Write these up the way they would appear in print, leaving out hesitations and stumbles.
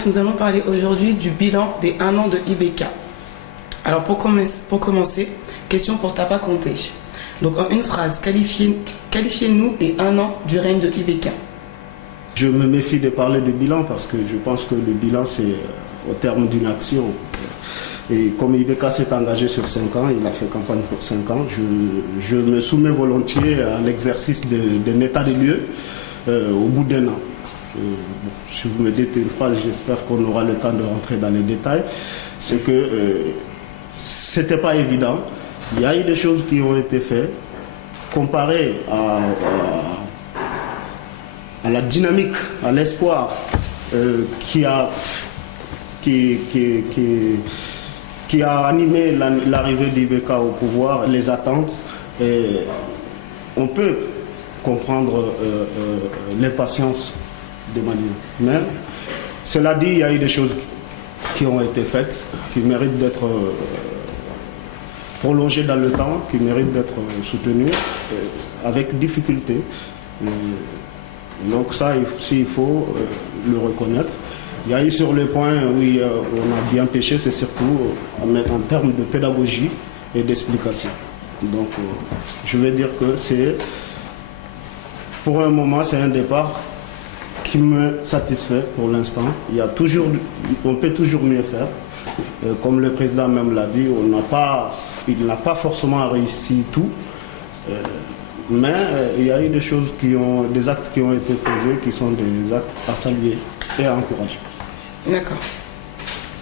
Donc nous allons parler aujourd'hui du bilan des 1 an de IBK. Alors pour commencer, question pour Tapa Conté. Donc en une phrase, qualifiez-nous les 1 an du règne de IBK. Je me méfie de parler de bilan parce que je pense que le bilan c'est au terme d'une action. Et comme IBK s'est engagé sur 5 ans, il a fait campagne pour 5 ans, je me soumets volontiers à l'exercice d'un état des lieux au bout d'1 an. Si vous me dites une phrase, j'espère qu'on aura le temps de rentrer dans les détails, c'est que c'était pas évident. Il y a eu des choses qui ont été faites comparées à la dynamique, à l'espoir qui a animé l'arrivée d'IBK au pouvoir, les attentes. Et on peut comprendre l'impatience des Maliens. Mais cela dit, il y a eu des choses qui ont été faites, qui méritent d'être prolongées dans le temps, qui méritent d'être soutenues avec difficulté. Donc ça, il faut le reconnaître. Il y a eu sur le point où on a bien pêché, c'est surtout en termes de pédagogie et d'explication. Donc je vais dire que c'est, pour un moment, c'est un départ qui me satisfait pour l'instant. On peut toujours mieux faire. Comme le président même l'a dit, il n'a pas forcément réussi tout. Mais il y a eu des actes qui ont été posés, qui sont des actes à saluer et à encourager. D'accord.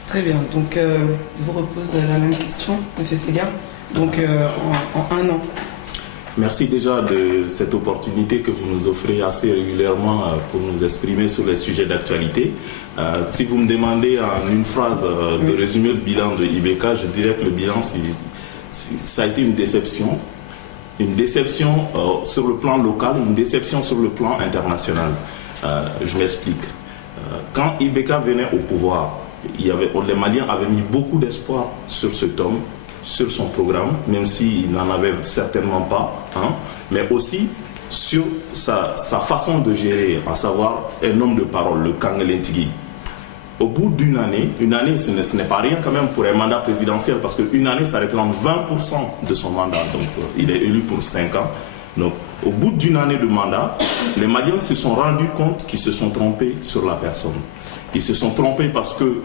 Très bien. Donc, je vous repose la même question, M. Segar. Donc, en 1 an. Merci déjà de cette opportunité que vous nous offrez assez régulièrement pour nous exprimer sur les sujets d'actualité. Si vous me demandez en une phrase de résumer le bilan de IBK, je dirais que le bilan, ça a été une déception. Une déception sur le plan local, une déception sur le plan international. Je m'explique. Quand IBK venait au pouvoir, les Maliens avaient mis beaucoup d'espoir sur cet homme, sur son programme, même s'il n'en avait certainement pas, mais aussi sur sa façon de gérer, à savoir un homme de parole, le Kangele Tigui. Au bout d'une année, ce n'est pas rien quand même pour un mandat présidentiel, parce qu'une année, ça représente 20% de son mandat, donc il est élu pour 5 ans. Donc, au bout d'une année de mandat, les Maliens se sont rendus compte qu'ils se sont trompés sur la personne. Ils se sont trompés parce que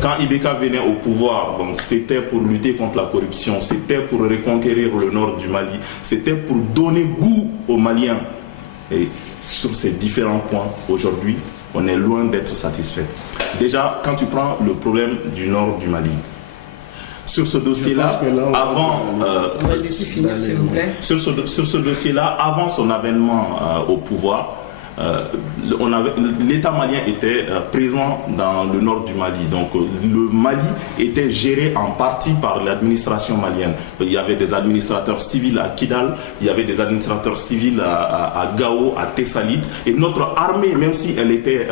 quand IBK venait au pouvoir, c'était pour lutter contre la corruption, c'était pour reconquérir le nord du Mali, c'était pour donner goût aux Maliens. Et sur ces différents points, aujourd'hui, on est loin d'être satisfait. Déjà, quand tu prends le problème du nord du Mali, sur ce dossier-là, sur ce dossier-là, avant son avènement au pouvoir, l'État malien était présent dans le nord du Mali. Donc le Mali était géré en partie par l'administration malienne. Il y avait des administrateurs civils à Kidal, il y avait des administrateurs civils à Gao, à Tessalit. Et notre armée, même si elle était,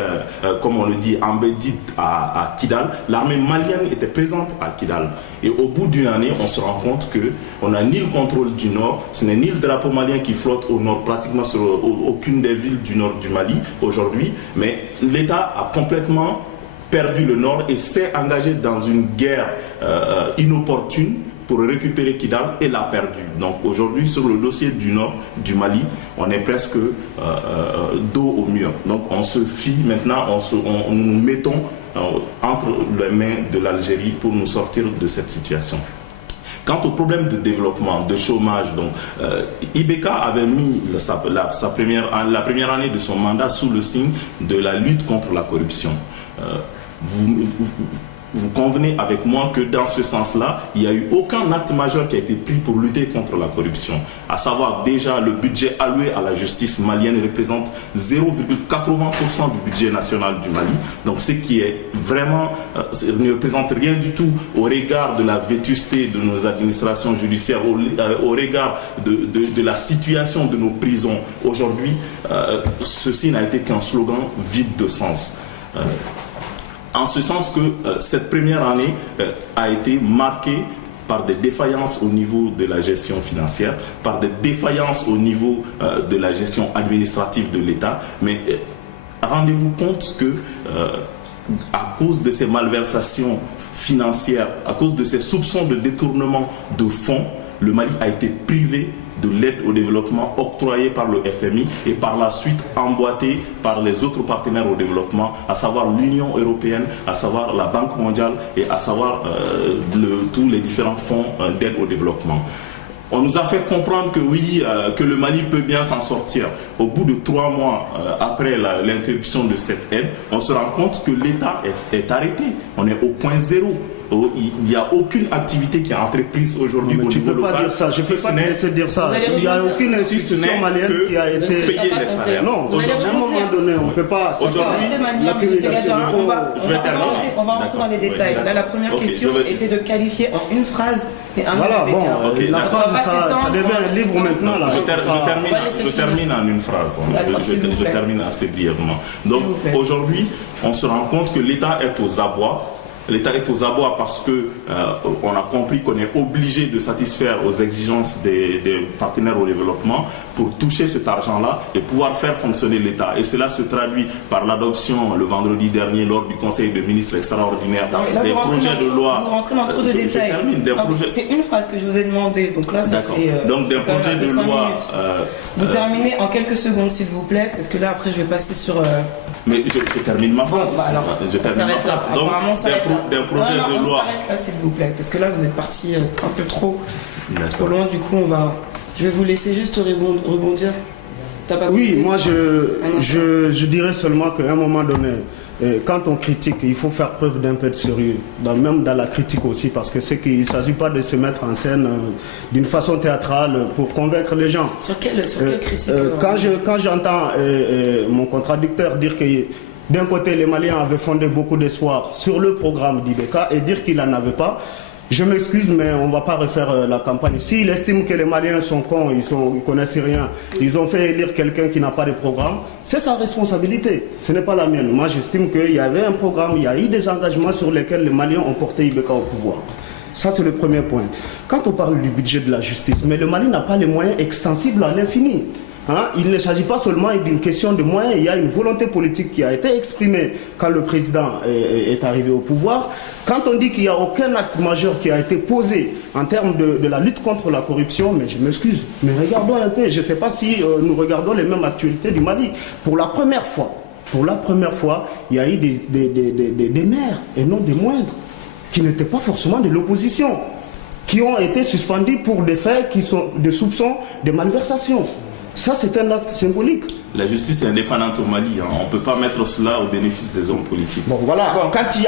comme on le dit, embedded à Kidal, l'armée malienne était présente à Kidal. Et au bout d'une année, on se rend compte qu'on n'a ni le contrôle du nord, ce n'est ni le drapeau malien qui flotte au nord, pratiquement sur aucune des villes du nord du Mali aujourd'hui, mais l'État a complètement perdu le nord et s'est engagé dans une guerre inopportune pour récupérer Kidal et l'a perdu. Donc aujourd'hui, sur le dossier du nord du Mali, on est presque dos au mur. Donc on se fie maintenant, nous mettons entre les mains de l'Algérie pour nous sortir de cette situation. Quant au problème de développement, de chômage, donc IBK avait mis la première année de son mandat sous le signe de la lutte contre la corruption. Vous convenez avec moi que dans ce sens-là, il n'y a eu aucun acte majeur qui a été pris pour lutter contre la corruption. À savoir, déjà, le budget alloué à la justice malienne représente 0,80% du budget national du Mali. Donc, ce qui est vraiment, ne représente rien du tout au regard de la vétusté de nos administrations judiciaires, au regard de la situation de nos prisons. Aujourd'hui, ceci n'a été qu'un slogan vide de sens. En ce sens que cette première année a été marquée par des défaillances au niveau de la gestion financière, par des défaillances au niveau de la gestion administrative de l'État. Mais rendez-vous compte que à cause de ces malversations financières, à cause de ces soupçons de détournement de fonds, le Mali a été privé de l'aide au développement octroyée par le FMI et par la suite emboîtée par les autres partenaires au développement, à savoir l'Union européenne, à savoir la Banque mondiale et à savoir tous les différents fonds d'aide au développement. On nous a fait comprendre que oui, que le Mali peut bien s'en sortir. Au bout de 3 mois après l'interruption de cette aide, on se rend compte que l'État est arrêté. On est au point zéro. Il n'y a aucune activité qui est entreprise aujourd'hui au niveau local. Je ne peux pas te laisser dire ça. Il n'y a aucune institution malienne qui a été payée les salaires. Non, à un moment donné, on ne peut pas. Aujourd'hui, on va rentrer dans les détails. Là, la première question était de qualifier en une phrase et un mot. Voilà, bon, la phrase, ça devient un livre maintenant. Là. Je termine en une phrase. Je termine assez brièvement. Donc, aujourd'hui, on se rend compte que l'État est aux abois. L'État est aux abois parce que on a compris qu'on est obligé de satisfaire aux exigences des partenaires au développement pour toucher cet argent-là et pouvoir faire fonctionner l'État. Et cela se traduit par l'adoption le vendredi dernier lors du Conseil des ministres extraordinaire des projets de loi. Vous rentrez dans trop de détails. C'est une phrase que je vous ai demandé. Donc là, ça fait. Donc des projets de loi. Vous terminez en quelques secondes, s'il vous plaît, parce que là après je vais passer sur. Mais je termine ma phrase. Bon, alors, je termine ma phrase. Donc, d'un projet de loi. On s'arrête là, s'il vous plaît, parce que là, vous êtes parti un peu trop loin. Du coup, je vais vous laisser juste rebondir. Oui, moi, je dirais seulement qu'à un moment donné, quand on critique, il faut faire preuve d'un peu de sérieux, même dans la critique aussi, parce que c'est qu'il ne s'agit pas de se mettre en scène d'une façon théâtrale pour convaincre les gens. Sur quelle critique Quand j'entends mon contradicteur dire que d'un côté, les Maliens avaient fondé beaucoup d'espoir sur le programme d'Ibeka et dire qu'il n'en avait pas, je m'excuse, mais on ne va pas refaire la campagne. S'il estime que les Maliens sont cons, ils ne connaissent rien, ils ont fait élire quelqu'un qui n'a pas de programme, c'est sa responsabilité, ce n'est pas la mienne. Moi, j'estime qu'il y avait un programme, il y a eu des engagements sur lesquels les Maliens ont porté Ibeka au pouvoir. Ça, c'est le premier point. Quand on parle du budget de la justice, mais le Mali n'a pas les moyens extensibles à l'infini. Il ne s'agit pas seulement d'une question de moyens, il y a une volonté politique qui a été exprimée quand le président est arrivé au pouvoir. Quand on dit qu'il n'y a aucun acte majeur qui a été posé en termes de la lutte contre la corruption, mais je m'excuse, mais regardons un peu, je ne sais pas si nous regardons les mêmes actualités du Mali. Pour la première fois, il y a eu des maires, et non des moindres, qui n'étaient pas forcément de l'opposition, qui ont été suspendus pour des faits qui sont des soupçons de malversation. Ça, c'est un acte symbolique. La justice est indépendante au Mali. On ne peut pas mettre cela au bénéfice des hommes politiques. Bon, voilà. Quand il n'y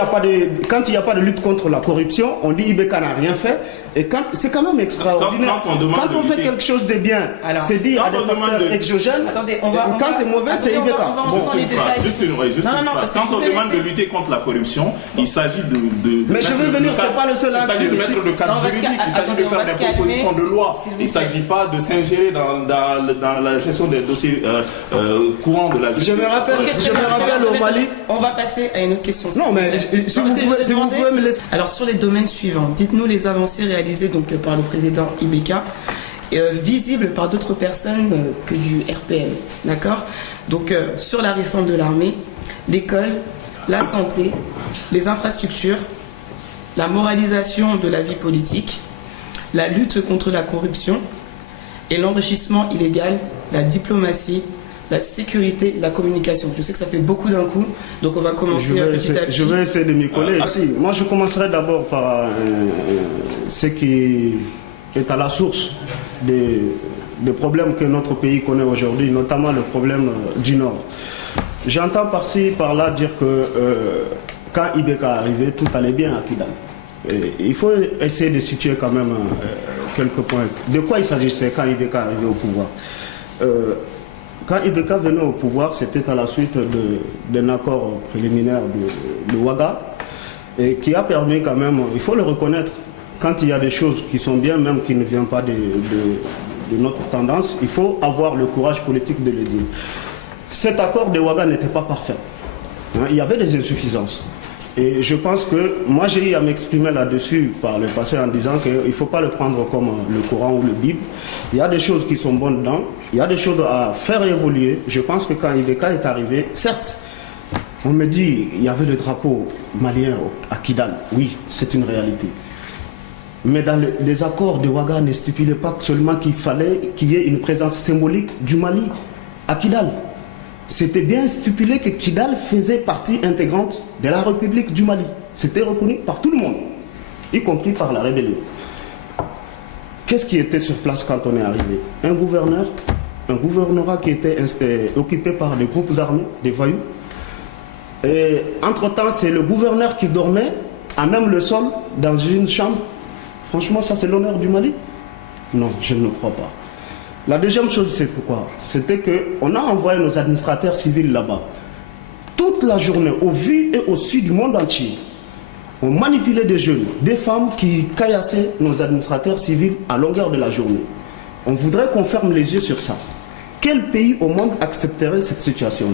a pas de lutte contre la corruption, on dit Ibeka n'a rien fait. Et c'est quand même extraordinaire. Quand on fait quelque chose de bien, c'est dit à des facteurs exogènes. Quand c'est mauvais, c'est Ibeka. Juste une phrase. Quand on demande de lutter contre la corruption, il s'agit de... Mais je veux venir, c'est pas le seul acte. Il s'agit de mettre le cadre juridique, il s'agit de faire des propositions de loi. Il ne s'agit pas de s'ingérer dans la gestion des dossiers courants de la justice. Je me rappelle au Mali... On va passer à une autre question. Non, mais si vous pouvez me laisser... Alors, sur les domaines suivants, dites-nous les avancées réalisées donc, par le président Ibeka, visibles par d'autres personnes que du RPM. D'accord ? Donc, sur la réforme de l'armée, l'école, la santé, les infrastructures, la moralisation de la vie politique, la lutte contre la corruption et l'enrichissement illégal, la diplomatie, la sécurité, la communication. Je sais que ça fait beaucoup d'un coup, donc on va commencer petit à petit. Je vais essayer de m'y coller. Moi, je commencerai d'abord par ce qui est à la source des problèmes que notre pays connaît aujourd'hui, notamment le problème du Nord. J'entends par-ci, par-là dire que quand Ibeka est arrivé, tout allait bien à Kidal. Et il faut essayer de situer quand même quelques points. De quoi il s'agissait quand Ibeka est arrivé au pouvoir? Quand Ibeka venait au pouvoir, c'était à la suite d'un accord préliminaire de Ouaga, et qui a permis quand même, il faut le reconnaître, quand il y a des choses qui sont bien, même qui ne viennent pas de notre tendance, il faut avoir le courage politique de le dire. Cet accord de Ouaga n'était pas parfait. Il y avait des insuffisances. Et je pense que moi j'ai eu à m'exprimer là-dessus par le passé en disant qu'il ne faut pas le prendre comme le Coran ou le Bible. Il y a des choses qui sont bonnes dedans, il y a des choses à faire évoluer. Je pense que quand Ibeka est arrivé, certes, On me dit, il y avait le drapeau malien à Kidal. Oui, c'est une réalité. Mais dans les accords de Ouaga ne stipulaient pas seulement qu'il fallait qu'il y ait une présence symbolique du Mali à Kidal. C'était bien stipulé que Kidal faisait partie intégrante de la République du Mali. C'était reconnu par tout le monde, y compris par la rébellion. Qu'est-ce qui était sur place quand on est arrivé? Un gouvernorat qui était occupé par des groupes armés, des voyous. Et entre-temps, c'est le gouverneur qui dormait à même le sol dans une chambre. Franchement, ça c'est l'honneur du Mali? Non, je ne le crois pas. La deuxième chose, c'est quoi? C'était qu'on a envoyé nos administrateurs civils là-bas. Toute la journée, au vu et au su du monde entier. On manipulait des jeunes, des femmes qui caillassaient nos administrateurs civils à longueur de la journée. On voudrait qu'on ferme les yeux sur ça. Quel pays au monde accepterait cette situation?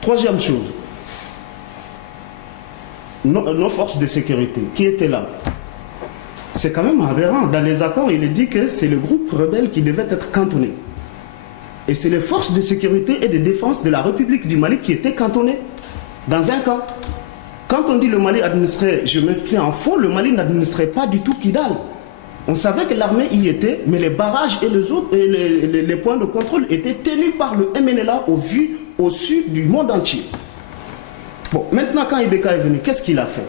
Troisième chose, nos forces de sécurité qui étaient là. C'est quand même aberrant. Dans les accords, il est dit que c'est le groupe rebelle qui devait être cantonné. Et c'est les forces de sécurité et de défense de la République du Mali qui étaient cantonnées dans un camp. Quand on dit le Mali administrait, je m'inscris en faux, le Mali n'administrait pas du tout Kidal. On savait que l'armée y était, mais les barrages et les points de contrôle étaient tenus par le MNLA au vu, au sud du monde entier. Bon, maintenant quand Ibeka est venu, qu'est-ce qu'il a fait?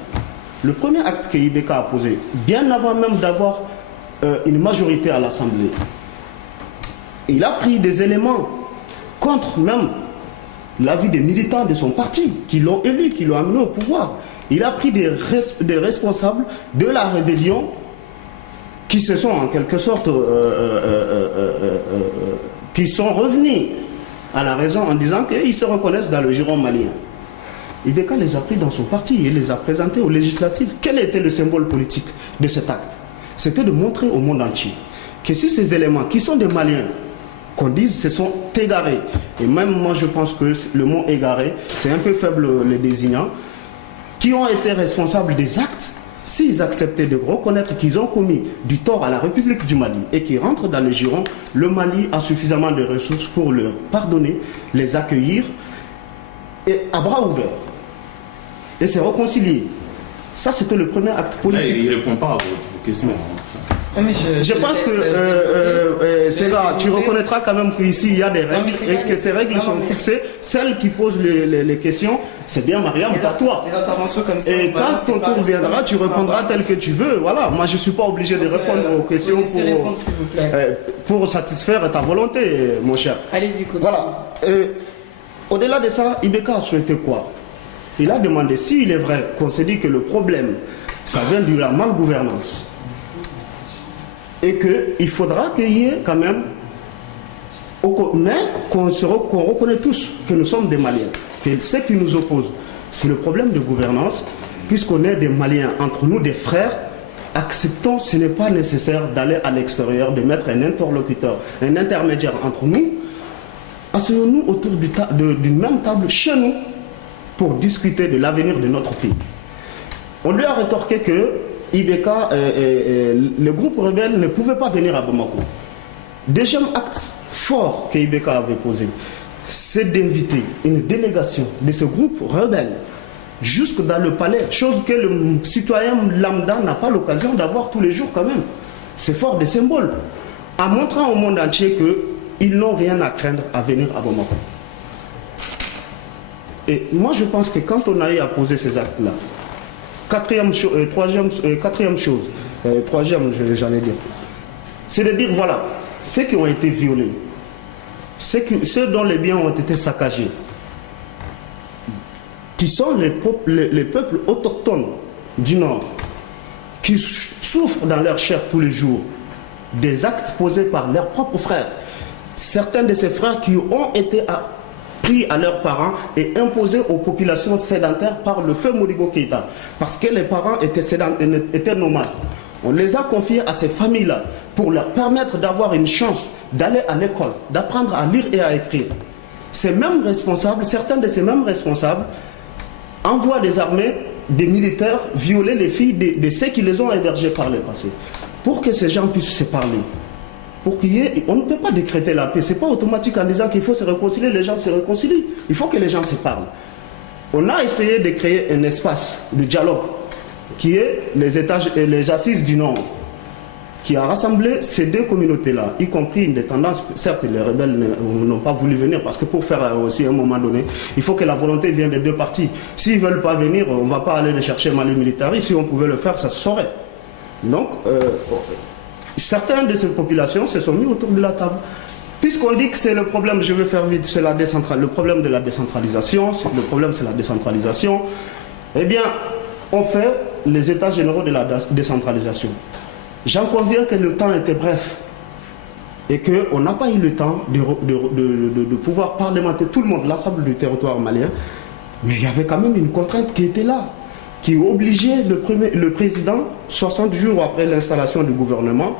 Le premier acte que Ibeka a posé, bien avant même d'avoir une majorité à l'Assemblée, il a pris des éléments contre même l'avis des militants de son parti, qui l'ont élu, qui l'ont amené au pouvoir. Il a pris des responsables de la rébellion qui se sont en quelque sorte qui sont revenus à la raison en disant qu'ils se reconnaissent dans le giron malien. Ibeka les a pris dans son parti et les a présentés aux législatives. Quel était le symbole politique de cet acte? C'était de montrer au monde entier que si ces éléments qui sont des Maliens, qu'on dise, se sont égarés. Et même moi, je pense que le mot égaré, c'est un peu faible le désignant, qui ont été responsables des actes, s'ils acceptaient de reconnaître qu'ils ont commis du tort à la République du Mali et qui rentrent dans le giron, le Mali a suffisamment de ressources pour leur pardonner, les accueillir et à bras ouverts. Et se réconcilier. Ça, c'était le premier acte politique. Il ne répond pas à vos questions. Je pense que c'est là, tu reconnaîtras quand même qu'ici il y a des règles et que ces règles sont fixées. Celles qui posent les questions, c'est bien Mariam, pas toi. Les interventions comme ça. Et quand ton tour viendra, tu répondras tel que tu veux. Voilà, moi je ne suis pas obligé de répondre aux questions pour satisfaire ta volonté, mon cher. Allez-y, continue. Voilà. Au-delà de ça, Ibeka a souhaité quoi? Il a demandé, s'il est vrai qu'on s'est dit que le problème, ça vient de la malgouvernance, et qu'il faudra qu'il y ait quand même, mais qu'on reconnaît tous que nous sommes des Maliens, que ce qui nous oppose, c'est le problème de gouvernance, puisqu'on est des Maliens, entre nous des frères, acceptons, ce n'est pas nécessaire d'aller à l'extérieur, de mettre un interlocuteur, un intermédiaire entre nous, asseyons-nous autour d'une même table chez nous, pour discuter de l'avenir de notre pays. On lui a rétorqué que Ibeka, le groupe rebelle ne pouvait pas venir à Bamako. Deuxième acte fort que Ibeka avait posé, c'est d'inviter une délégation de ce groupe rebelle jusque dans le palais, chose que le citoyen lambda n'a pas l'occasion d'avoir tous les jours quand même. C'est fort des symboles, en montrant au monde entier qu'ils n'ont rien à craindre à venir à Bamako. Et moi, je pense que quand on a eu à poser ces actes-là, quatrième chose, j'allais dire, c'est de dire, voilà, ceux qui ont été violés, ceux dont les biens ont été saccagés, qui sont les peuples autochtones du Nord, qui souffrent dans leur chair tous les jours des actes posés par leurs propres frères. Certains de ces frères qui ont été pris à leurs parents et imposés aux populations sédentaires par le feu Modibo Keïta, parce que les parents étaient nomades. On les a confiés à ces familles-là pour leur permettre d'avoir une chance d'aller à l'école, d'apprendre à lire et à écrire. Ces mêmes responsables, certains de ces mêmes responsables, envoient des armées, des militaires, violer les filles de ceux qui les ont hébergés par le passé, pour que ces gens puissent se parler. On ne peut pas décréter la paix. Ce n'est pas automatique en disant qu'il faut se réconcilier, les gens se réconcilient. Il faut que les gens se parlent. On a essayé de créer un espace de dialogue qui est les assises du Nord, qui a rassemblé ces deux communautés-là, y compris des tendances. Certes, les rebelles n'ont pas voulu venir, parce que pour faire aussi à un moment donné, il faut que la volonté vienne des deux parties. S'ils ne veulent pas venir, on ne va pas aller les chercher Mali militaire. Si on pouvait le faire, ça se saurait. Donc, certaines de ces populations se sont mis autour de la table. Puisqu'on dit que c'est le problème, je vais faire vite, c'est le problème de la décentralisation, le problème c'est la décentralisation, eh bien, on fait les états généraux de la décentralisation. J'en conviens que le temps était bref et qu'on n'a pas eu le temps de pouvoir parlementer tout le monde, l'ensemble du territoire malien, mais il y avait quand même une contrainte qui était là, qui obligeait le président, 60 jours après l'installation du gouvernement,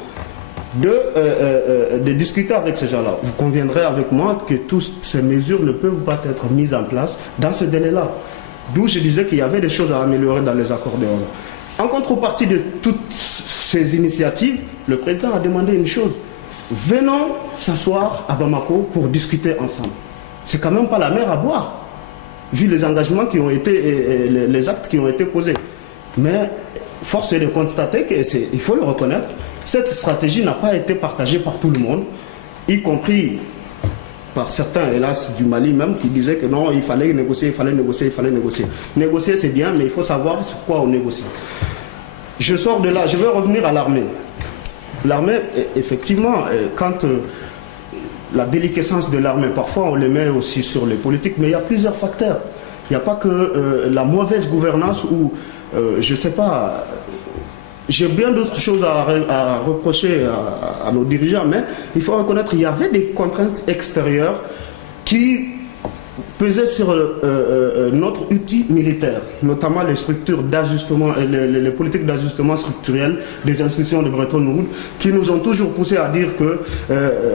de discuter avec ces gens-là. Vous conviendrez avec moi que toutes ces mesures ne peuvent pas être mises en place dans ce délai-là. D'où je disais qu'il y avait des choses à améliorer dans les accords de Rome. En contrepartie de toutes ces initiatives, le président a demandé une chose. Venons s'asseoir à Bamako pour discuter ensemble. C'est quand même pas la mer à boire, vu les engagements qui ont été, les actes qui ont été posés. Mais force est de constater il faut le reconnaître, cette stratégie n'a pas été partagée par tout le monde, y compris par certains, hélas, du Mali même, qui disaient que non, il fallait négocier, il fallait négocier, il fallait négocier. Négocier, c'est bien, mais il faut savoir sur quoi on négocie. Je sors de là, je vais revenir à l'armée. L'armée, effectivement, quand la déliquescence de l'armée, parfois on les met aussi sur les politiques, mais il y a plusieurs facteurs. Il n'y a pas que la mauvaise gouvernance ou, je ne sais pas, j'ai bien d'autres choses à reprocher à nos dirigeants, mais il faut reconnaître qu'il y avait des contraintes extérieures qui pesaient sur notre outil militaire, notamment les structures d'ajustement, les politiques d'ajustement structurel des institutions de Bretton Woods, qui nous ont toujours poussé à dire que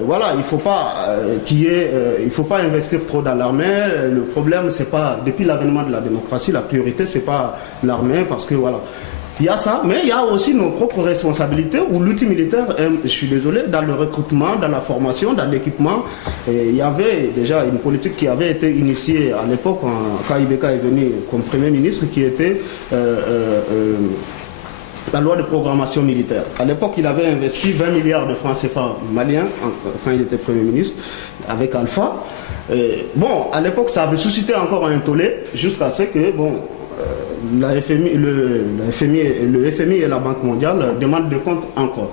voilà, il ne faut pas investir trop dans l'armée. Le problème, c'est pas, depuis l'avènement de la démocratie, la priorité, c'est pas l'armée, parce que voilà. Il y a ça, mais il y a aussi nos propres responsabilités où l'outil militaire, je suis désolé, dans le recrutement, dans la formation, dans l'équipement, il y avait déjà une politique qui avait été initiée à l'époque quand Ibeka est venu comme Premier ministre, qui était la loi de programmation militaire. À l'époque, il avait investi 20 milliards de francs CFA maliens quand il était Premier ministre avec Alpha. Bon, à l'époque, ça avait suscité encore un tollé jusqu'à ce que, bon, le FMI et la Banque mondiale demandent des comptes encore.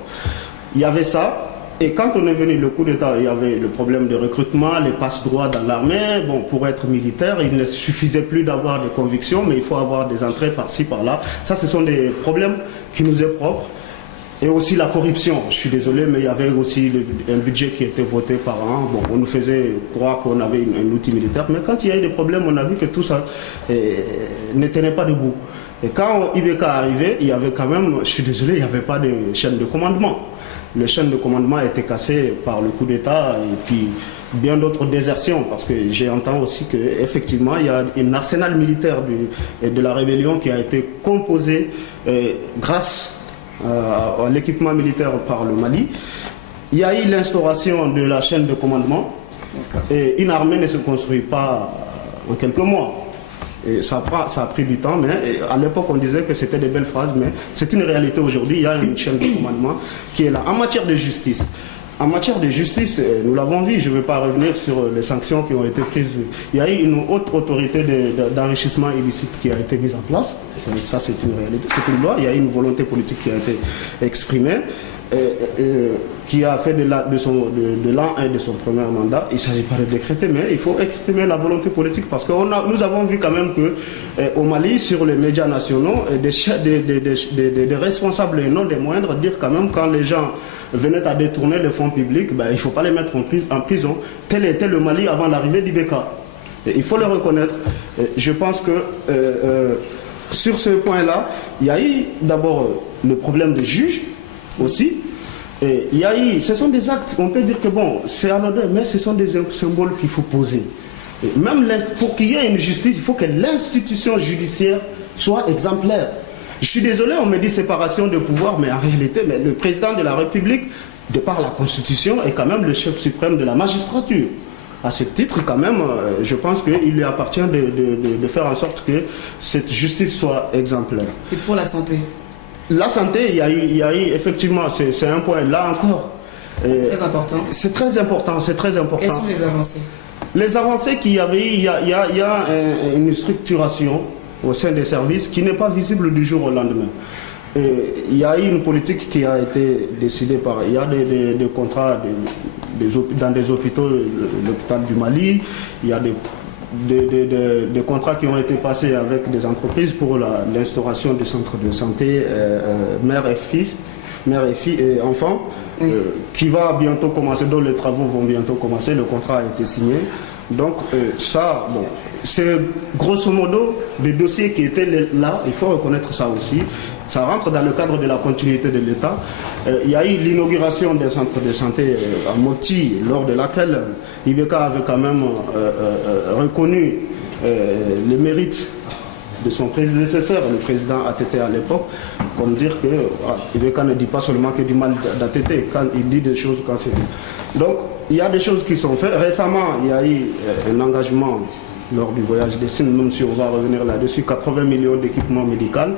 Il y avait ça, et quand on est venu le coup d'État, il y avait le problème de recrutement, les passe-droits dans l'armée. Bon, pour être militaire, il ne suffisait plus d'avoir des convictions, mais il faut avoir des entrées par-ci, par-là. Ça, ce sont des problèmes qui nous est propres. Et aussi la corruption, je suis désolé, mais il y avait aussi un budget qui était voté par an. Bon, on nous faisait croire qu'on avait un outil militaire, mais quand il y a eu des problèmes, on a vu que tout ça ne tenait pas debout. Et quand Ibeka est arrivé, il y avait quand même, je suis désolé, il n'y avait pas de chaîne de commandement. Les chaînes de commandement étaient cassées par le coup d'État et puis bien d'autres désertions, parce que j'entends aussi qu'effectivement, il y a un arsenal militaire de la rébellion qui a été composé grâce à l'équipement militaire par le Mali. Il y a eu l'instauration de la chaîne de commandement. Et une armée ne se construit pas en quelques mois. Et ça a pris du temps, mais à l'époque on disait que c'était des belles phrases, mais c'est une réalité aujourd'hui. Il y a une chaîne de commandement qui est là. En matière de justice, nous l'avons vu, je ne vais pas revenir sur les sanctions qui ont été prises. Il y a eu une haute autorité d'enrichissement illicite qui a été mise en place. Ça, c'est une réalité, c'est une loi. Il y a eu une volonté politique qui a été exprimée, qui a fait de l'an 1 de son premier mandat. Il ne s'agit pas de décréter, mais il faut exprimer la volonté politique, parce que nous avons vu quand même qu'au Mali, sur les médias nationaux, des responsables et non des moindres dire quand même quand les gens venaient à détourner les fonds publics, il ne faut pas les mettre en prison. Tel était le Mali avant l'arrivée d'Ibeka. Il faut le reconnaître. Je pense que sur ce point-là, il y a eu d'abord le problème des juges aussi. Et il y a eu, ce sont des actes, on peut dire que bon, c'est anodin, mais ce sont des symboles qu'il faut poser. Et même pour qu'il y ait une justice, il faut que l'institution judiciaire soit exemplaire. Je suis désolé, on me dit séparation de pouvoir, mais en réalité, le président de la République, de par la Constitution, est quand même le chef suprême de la magistrature. À ce titre, quand même, je pense qu'il lui appartient de faire en sorte que cette justice soit exemplaire. Et pour la santé? La santé, il y a eu effectivement, c'est un point, là encore. Très important. C'est très important, c'est très important. Quelles sont les avancées? Les avancées qu'il y avait eu, il y a une structuration au sein des services qui n'est pas visible du jour au lendemain. Et il y a eu une politique qui a été décidée par... Il y a des contrats dans des hôpitaux, l'hôpital du Mali, il y a des contrats qui ont été passés avec des entreprises pour l'instauration du centre de santé mère et fille et enfants, qui va bientôt commencer, dont les travaux vont bientôt commencer, le contrat a été signé. Donc ça, bon, c'est grosso modo des dossiers qui étaient là, il faut reconnaître ça aussi. Ça rentre dans le cadre de la continuité de l'État. Il y a eu l'inauguration d'un centre de santé à Moti, lors de laquelle Ibeka avait quand même reconnu les mérites de son prédécesseur, le président ATT à l'époque, comme dire que Ibeka ne dit pas seulement que du mal d'ATT, quand il dit des choses quand c'est bien. Donc, il y a des choses qui sont faites. Récemment, il y a eu un engagement lors du voyage des Cines, même si on va revenir là-dessus, 80 millions d'équipements médicaux.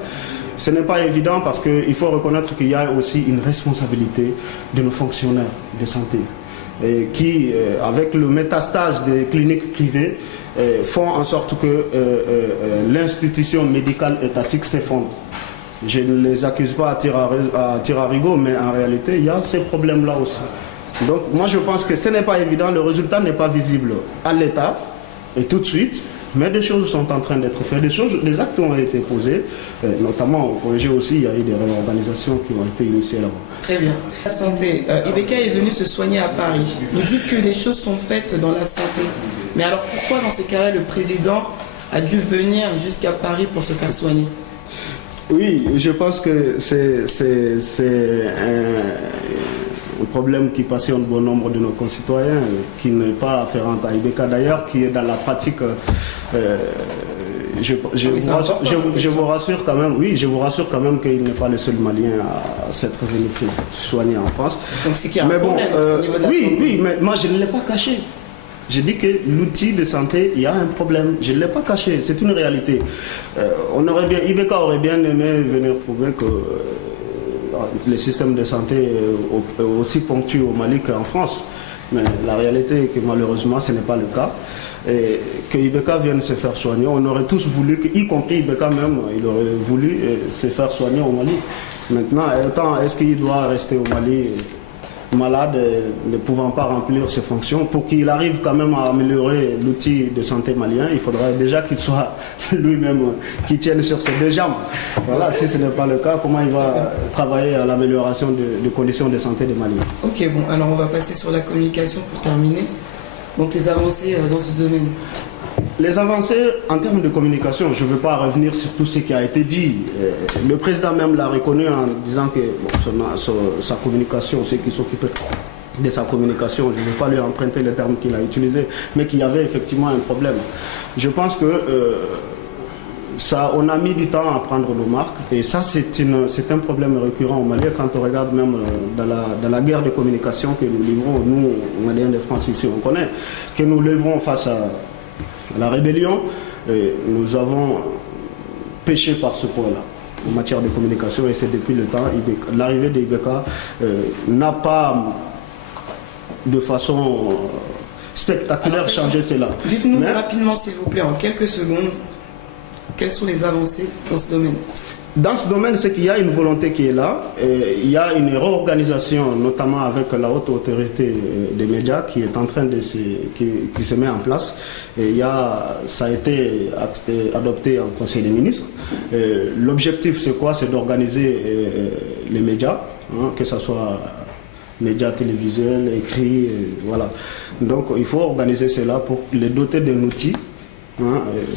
Ce n'est pas évident parce qu'il faut reconnaître qu'il y a aussi une responsabilité de nos fonctionnaires de santé et qui, avec le métastage des cliniques privées, font en sorte que l'institution médicale étatique s'effondre. Je ne les accuse pas à tir à rigot, mais en réalité, il y a ces problèmes-là aussi. Donc moi je pense que ce n'est pas évident, le résultat n'est pas visible à l'État et tout de suite, mais des choses sont en train d'être faites, des actes ont été posés, notamment au projet aussi, il y a eu des réorganisations qui ont été initiées là-bas. Très bien. La santé, Ibeka est venu se soigner à Paris. Vous dites que des choses sont faites dans la santé, mais alors pourquoi dans ces cas-là le président a dû venir jusqu'à Paris pour se faire soigner? Oui, je pense que c'est un problème qui passionne bon nombre de nos concitoyens, qui n'est pas afférent à Ibeka d'ailleurs, qui est dans la pratique. Je vous rassure quand même, oui, je vous rassure quand même qu'il n'est pas le seul Malien à s'être venu soigner en France. Donc c'est qu'il y a un problème au niveau de la santé. Oui, mais moi je ne l'ai pas caché. Je dis que l'outil de santé, il y a un problème. Je ne l'ai pas caché, c'est une réalité. Ibeka aurait bien aimé venir prouver que le système de santé est aussi ponctué au Mali qu'en France. Mais la réalité est que malheureusement, ce n'est pas le cas. Et que Ibeka vienne se faire soigner, on aurait tous voulu, y compris Ibeka même, il aurait voulu se faire soigner au Mali. Maintenant, est-ce qu'il doit rester au Mali malade, ne pouvant pas remplir ses fonctions? Pour qu'il arrive quand même à améliorer l'outil de santé malien, il faudrait déjà qu'il soit lui-même qui tienne sur ses deux jambes. Voilà, si ce n'est pas le cas, comment il va travailler à l'amélioration des conditions de santé des Maliens? Ok, bon, alors on va passer sur la communication pour terminer. Donc les avancées dans ce domaine. Les avancées en termes de communication, je ne veux pas revenir sur tout ce qui a été dit. Le président même l'a reconnu en disant que sa communication, ceux qui s'occupaient de sa communication, je ne vais pas lui emprunter le terme qu'il a utilisé, mais qu'il y avait effectivement un problème. Je pense que on a mis du temps à prendre nos marques et ça c'est un problème récurrent au Mali quand on regarde même dans la guerre de communication que nous livrons, nous, Maliens de France ici, on connaît, que nous livrons face à la rébellion, nous avons péché par ce point-là en matière de communication et c'est depuis le temps, l'arrivée d'Ibeka n'a pas de façon spectaculaire changé cela. Dites-nous rapidement s'il vous plaît, en quelques secondes, quelles sont les avancées dans ce domaine? Dans ce domaine, c'est qu'il y a une volonté qui est là. Et il y a une réorganisation, notamment avec la haute autorité des médias qui est en train qui se met en place. Et ça a été adopté en Conseil des ministres. L'objectif, c'est quoi? C'est d'organiser les médias, que ce soit médias télévisuels, écrits, voilà. Donc, il faut organiser cela pour les doter d'un outil.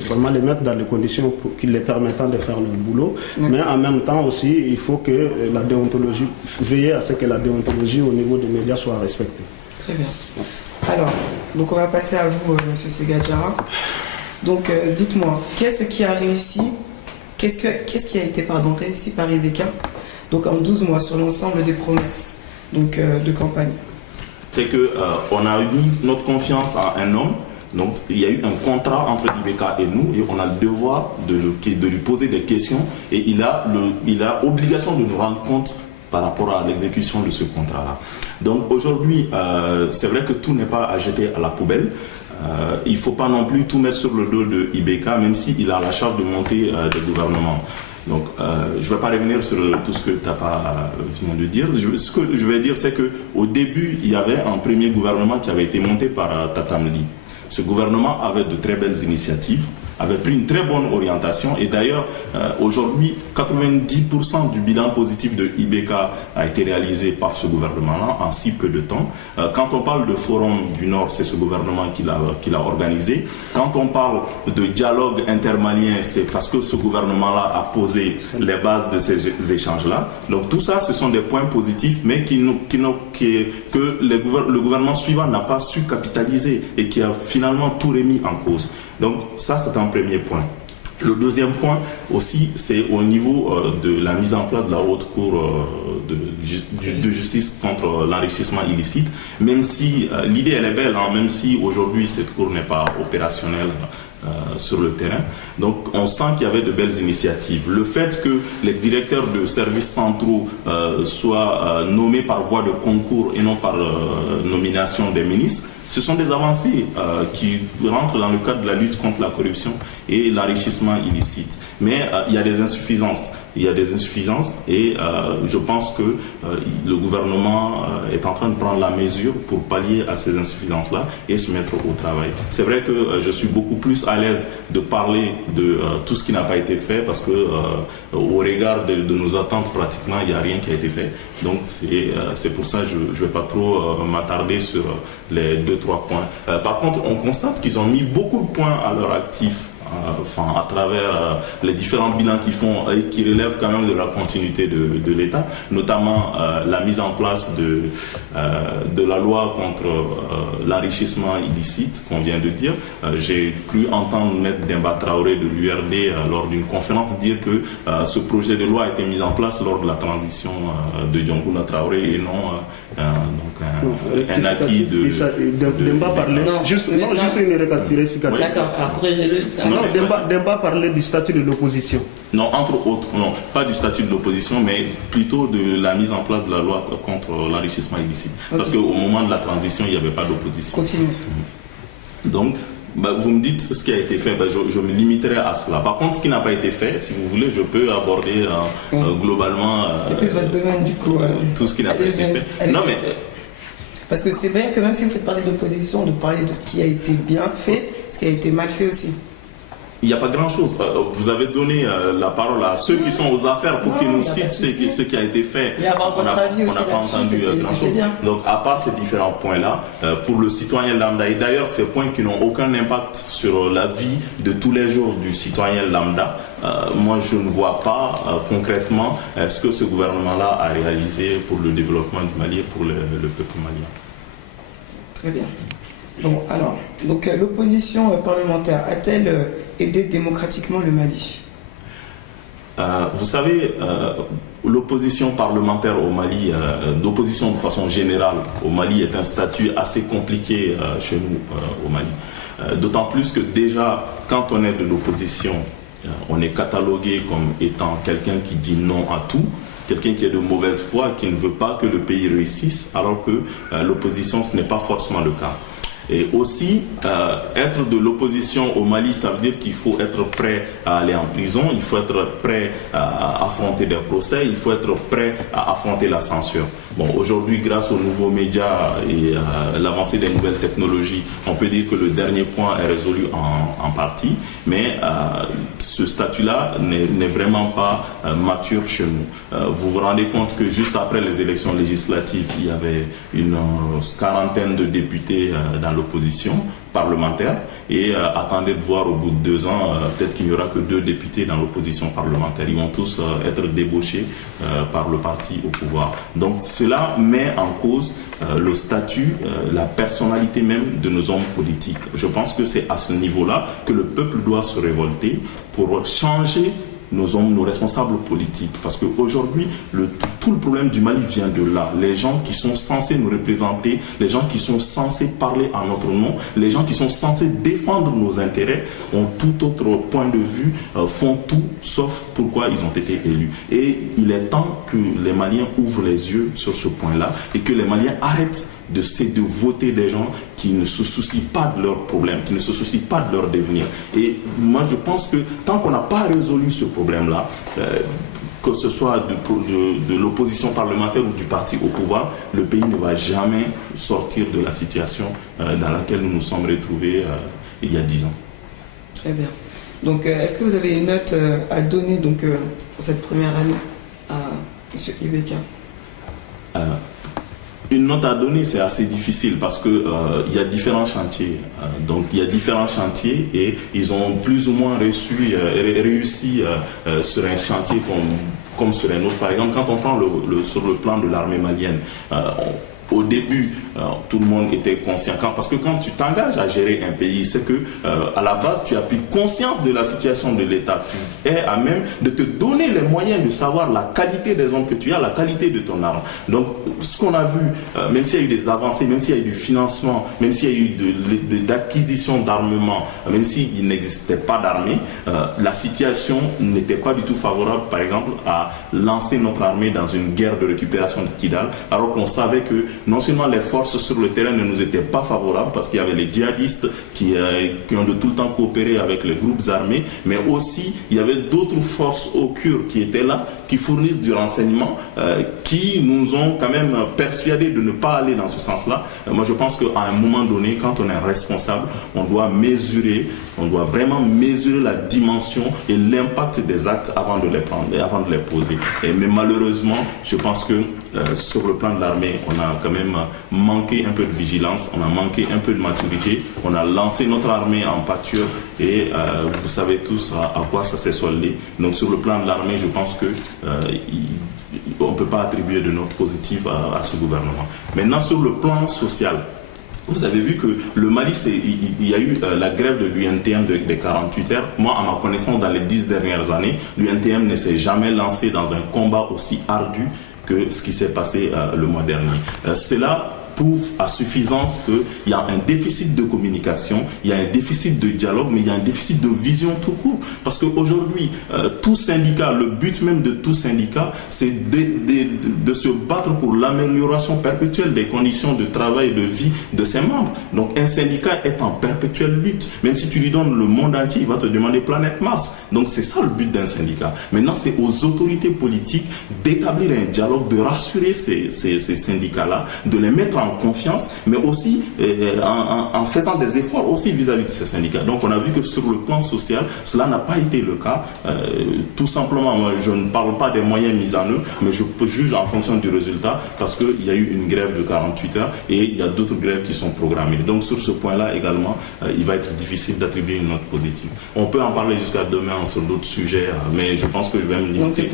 Vraiment les mettre dans les conditions qui les permettant de faire leur boulot, mais en même temps aussi il faut que la déontologie, veiller à ce que la déontologie au niveau des médias soit respectée. Très bien. Alors, donc on va passer à vous, M. Segadjara. Donc dites-moi, qu'est-ce qui a réussi, qu'est-ce qui a été réussi par Ibeka donc en 12 mois sur l'ensemble des promesses donc, de campagne? c'est qu'on a mis notre confiance en un homme. Donc il y a eu un contrat entre Ibeka et nous et on a le devoir de lui poser des questions et il a obligation de nous rendre compte par rapport à l'exécution de ce contrat-là. Donc aujourd'hui, c'est vrai que tout n'est pas à jeter à la poubelle. Il ne faut pas non plus tout mettre sur le dos de Ibeka, même s'il a la charge de monter des gouvernements. Donc, je ne vais pas revenir sur tout ce que Tapa vient de dire. Ce que je vais dire, c'est qu'au début, il y avait un premier gouvernement qui avait été monté par Tatamli. Ce gouvernement avait de très belles initiatives, avait pris une très bonne orientation et d'ailleurs aujourd'hui 90% du bilan positif de Ibeka a été réalisé par ce gouvernement-là en si peu de temps. Quand on parle de Forum du Nord, c'est ce gouvernement qui l'a organisé. Quand on parle de dialogue intermalien, c'est parce que ce gouvernement-là a posé les bases de ces échanges-là. Donc tout ça, ce sont des points positifs, mais que le gouvernement suivant n'a pas su capitaliser et qui a finalement tout remis en cause. Donc ça, c'est un premier point. Le deuxième point aussi, c'est au niveau de la mise en place de la haute cour de justice contre l'enrichissement illicite, même si l'idée elle est belle, hein, même si aujourd'hui cette cour n'est pas opérationnelle sur le terrain. Donc on sent qu'il y avait de belles initiatives. Le fait que les directeurs de services centraux soient nommés par voie de concours et non par nomination des ministres, ce sont des avancées qui rentrent dans le cadre de la lutte contre la corruption et l'enrichissement illicite. Mais il y a des insuffisances. Et je pense que le gouvernement est en train de prendre la mesure pour pallier à ces insuffisances-là et se mettre au travail. C'est vrai que je suis beaucoup plus à l'aise de parler de tout ce qui n'a pas été fait parce que au regard de nos attentes, pratiquement, il n'y a rien qui a été fait. Donc c'est pour ça que je ne vais pas trop m'attarder sur les 2-3 points. Par contre, on constate qu'ils ont mis beaucoup de points à leur actif. À travers les différents bilans qu'ils font et qui relèvent quand même de la continuité de l'État, notamment la mise en place de la loi contre l'enrichissement illicite qu'on vient de dire. J'ai cru entendre Maître Demba Traoré de l'URD lors d'une conférence dire que ce projet de loi a été mis en place lors de la transition de Diongouna Traoré et non un acquis de... Demba parlait... Juste une récapitulation. D'accord, corrigez-le. Demba parlait du statut de l'opposition. Non, entre autres, non, pas du statut de l'opposition, mais plutôt de la mise en place de la loi contre l'enrichissement illicite. Okay. Parce qu'au moment de la transition, il n'y avait pas d'opposition. Continue. Donc, vous me dites ce qui a été fait, je me limiterai à cela. Par contre, ce qui n'a pas été fait, si vous voulez, je peux aborder globalement... c'est plus votre domaine, du coup. Tout ce qui n'a pas été fait. Non, mais... Parce que c'est vrai que même si vous faites partie de l'opposition, de parler de ce qui a été bien fait, ce qui a été mal fait aussi. Il n'y a pas grand-chose. Vous avez donné la parole à ceux qui sont aux affaires pour qu'ils nous citent ce qui a été fait. Et avoir votre avis aussi, on n'a pas entendu grand-chose. Donc, à part ces différents points-là, pour le citoyen lambda, et d'ailleurs, ces points qui n'ont aucun impact sur la vie de tous les jours du citoyen lambda, moi, je ne vois pas concrètement ce que ce gouvernement-là a réalisé pour le développement du Mali et pour le peuple malien. Très bien. Bon, alors, donc l'opposition parlementaire a-t-elle aidé démocratiquement le Mali ? Vous savez, l'opposition parlementaire au Mali, l'opposition de façon générale au Mali est un statut assez compliqué chez nous au Mali. D'autant plus que déjà, quand on est de l'opposition, on est catalogué comme étant quelqu'un qui dit non à tout, quelqu'un qui est de mauvaise foi, qui ne veut pas que le pays réussisse, alors que l'opposition, ce n'est pas forcément le cas. Et aussi, être de l'opposition au Mali, ça veut dire qu'il faut être prêt à aller en prison, il faut être prêt à affronter des procès, il faut être prêt à affronter la censure. Bon, aujourd'hui, grâce aux nouveaux médias et à l'avancée des nouvelles technologies, on peut dire que le dernier point est résolu en partie, mais ce statut-là n'est vraiment pas mature chez nous. Vous vous rendez compte que juste après les élections législatives, il y avait une quarantaine de députés dans l'opposition parlementaire et attendez de voir au bout de 2 ans, peut-être qu'il n'y aura que 2 députés dans l'opposition parlementaire. Ils vont tous être débauchés par le parti au pouvoir. Donc cela met en cause le statut, la personnalité même de nos hommes politiques. Je pense que c'est à ce niveau-là que le peuple doit se révolter pour changer nos hommes, nos responsables politiques. Parce qu'aujourd'hui, tout le problème du Mali vient de là. Les gens qui sont censés nous représenter, les gens qui sont censés parler en notre nom, les gens qui sont censés défendre nos intérêts ont tout autre point de vue, font tout sauf pourquoi ils ont été élus. Et il est temps que les Maliens ouvrent les yeux sur ce point-là et que les Maliens arrêtent de voter des gens qui ne se soucient pas de leurs problèmes, qui ne se soucient pas de leur devenir. Et moi, je pense que tant qu'on n'a pas résolu ce problème-là, que ce soit de l'opposition parlementaire ou du parti au pouvoir, le pays ne va jamais sortir de la situation dans laquelle nous nous sommes retrouvés il y a 10 ans. Très bien. Donc, est-ce que vous avez une note à donner donc, pour cette première année à M. Ibeka? Une note à donner, c'est assez difficile parce que il y a différents chantiers. Donc il y a différents chantiers et ils ont plus ou moins réussi sur un chantier comme sur un autre. Par exemple, quand on prend sur le plan de l'armée malienne, au début, tout le monde était conscient. Parce que quand tu t'engages à gérer un pays, c'est que à la base, tu as pris conscience de la situation de l'État. Tu es à même de te donner les moyens de savoir la qualité des hommes que tu as, la qualité de ton arme. Donc, ce qu'on a vu, même s'il y a eu des avancées, même s'il y a eu du financement, même s'il y a eu d'acquisition d'armement, même s'il n'existait pas d'armée, la situation n'était pas du tout favorable, par exemple, à lancer notre armée dans une guerre de récupération de Kidal, alors qu'on savait que non seulement les forces sur le terrain ne nous étaient pas favorables parce qu'il y avait les djihadistes qui ont de tout le temps coopéré avec les groupes armés, mais aussi il y avait d'autres forces occultes qui étaient là, qui fournissent du renseignement, qui nous ont quand même persuadés de ne pas aller dans ce sens-là. Moi je pense qu'à un moment donné, quand on est responsable, on doit vraiment mesurer la dimension et l'impact des actes avant de les prendre et avant de les poser. Mais malheureusement, je pense que sur le plan de l'armée, on a quand même manqué un peu de vigilance, on a manqué un peu de maturité, on a lancé notre armée en pâture et vous savez tous à quoi ça s'est soldé. Donc sur le plan de l'armée, je pense que on ne peut pas attribuer de note positive à ce gouvernement. Maintenant sur le plan social, vous avez vu que le Mali, il y a eu la grève de l'UNTM des 48 heures. Moi, à ma connaissance, dans les 10 dernières années, l'UNTM ne s'est jamais lancé dans un combat aussi ardu que ce qui s'est passé le mois dernier. Cela prouve à suffisance qu'il y a un déficit de communication, il y a un déficit de dialogue, mais il y a un déficit de vision tout court. Parce qu'aujourd'hui, tout syndicat, le but même de tout syndicat, c'est de se battre pour l'amélioration perpétuelle des conditions de travail et de vie de ses membres. Donc un syndicat est en perpétuelle lutte. Même si tu lui donnes le monde entier, il va te demander planète Mars. Donc c'est ça le but d'un syndicat. Maintenant, c'est aux autorités politiques d'établir un dialogue, de rassurer ces syndicats-là, de les mettre en confiance, mais aussi en faisant des efforts aussi vis-à-vis de ces syndicats. Donc on a vu que sur le plan social, cela n'a pas été le cas. Tout simplement, moi, je ne parle pas des moyens mis en œuvre, mais je juge en fonction du résultat parce qu'il y a eu une grève de 48 heures et il y a d'autres grèves qui sont programmées. Donc sur ce point-là également, il va être difficile d'attribuer une note positive. On peut en parler jusqu'à demain sur d'autres sujets, mais je pense que je vais me limiter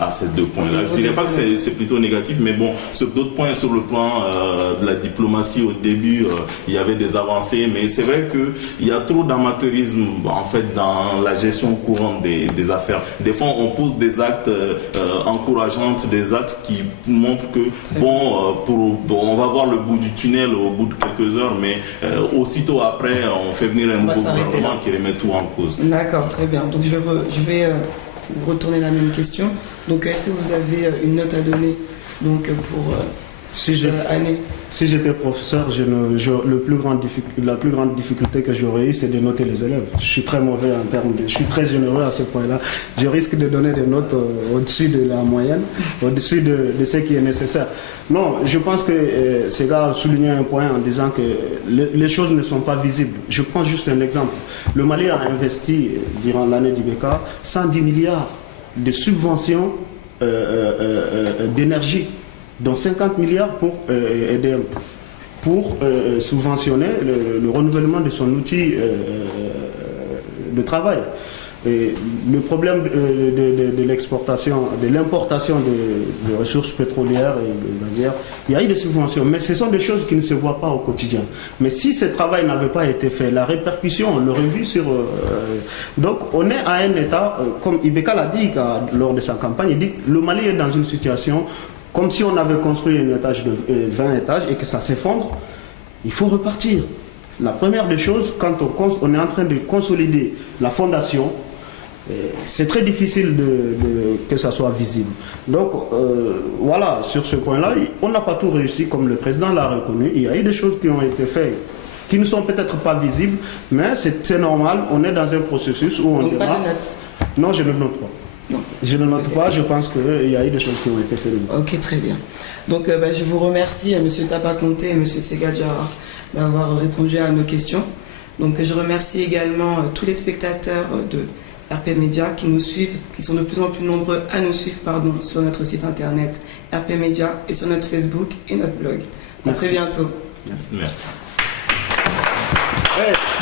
à ces deux points-là. Je ne dirais pas que c'est plutôt négatif, mais bon, sur d'autres points, sur le plan de la diplomatie, au début, il y avait des avancées, mais c'est vrai qu'il y a trop d'amateurisme en fait dans la gestion courante des affaires. Des fois, on pose des actes encourageants, des actes qui montrent que on va voir le bout du tunnel au bout de quelques heures, mais aussitôt après, on fait venir un nouveau gouvernement qui remet tout en cause. D'accord, très bien. Donc je vais vous retourner la même question. Donc est-ce que vous avez une note à donner donc pour année? Si j'étais professeur, la plus grande difficulté que j'aurais eue, c'est de noter les élèves. Je suis très mauvais en termes je suis très généreux à ce point-là. Je risque de donner des notes au-dessus de la moyenne, au-dessus de ce qui est nécessaire. Non, je pense que ces gars ont souligné un point en disant que les choses ne sont pas visibles. Je prends juste un exemple. Le Mali a investi, durant l'année d'Ibeka, 110 milliards de subventions d'énergie, dont 50 milliards pour EDM, pour subventionner le renouvellement de son outil de travail. Et le problème de l'exportation, de l'importation de ressources pétrolières et gazières, il y a eu des subventions, mais ce sont des choses qui ne se voient pas au quotidien. Mais si ce travail n'avait pas été fait, la répercussion, on l'aurait vu sur... donc on est à un état, comme Ibeka l'a dit lors de sa campagne, il dit que le Mali est dans une situation comme si on avait construit un étage de 20 étages et que ça s'effondre. Il faut repartir. La première des choses, quand on est en train de consolider la fondation, c'est très difficile que ça soit visible. Donc voilà, sur ce point-là, on n'a pas tout réussi comme le président l'a reconnu. Il y a eu des choses qui ont été faites qui ne sont peut-être pas visibles, mais c'est normal, on est dans un processus où on Donc démarre. pas de notes. Non, je ne note pas. Non. Je ne note pas, je pense qu'il y a eu des choses qui ont été faites. Ok, très bien. Donc je vous remercie, M. Tapa Conté et M. Sega Diarra, d'avoir répondu à nos questions. Donc je remercie également tous les spectateurs de RP Média qui nous suivent, qui sont de plus en plus nombreux à nous suivre sur notre site internet RP Média et sur notre Facebook et notre blog. À très bientôt. Merci. Hey.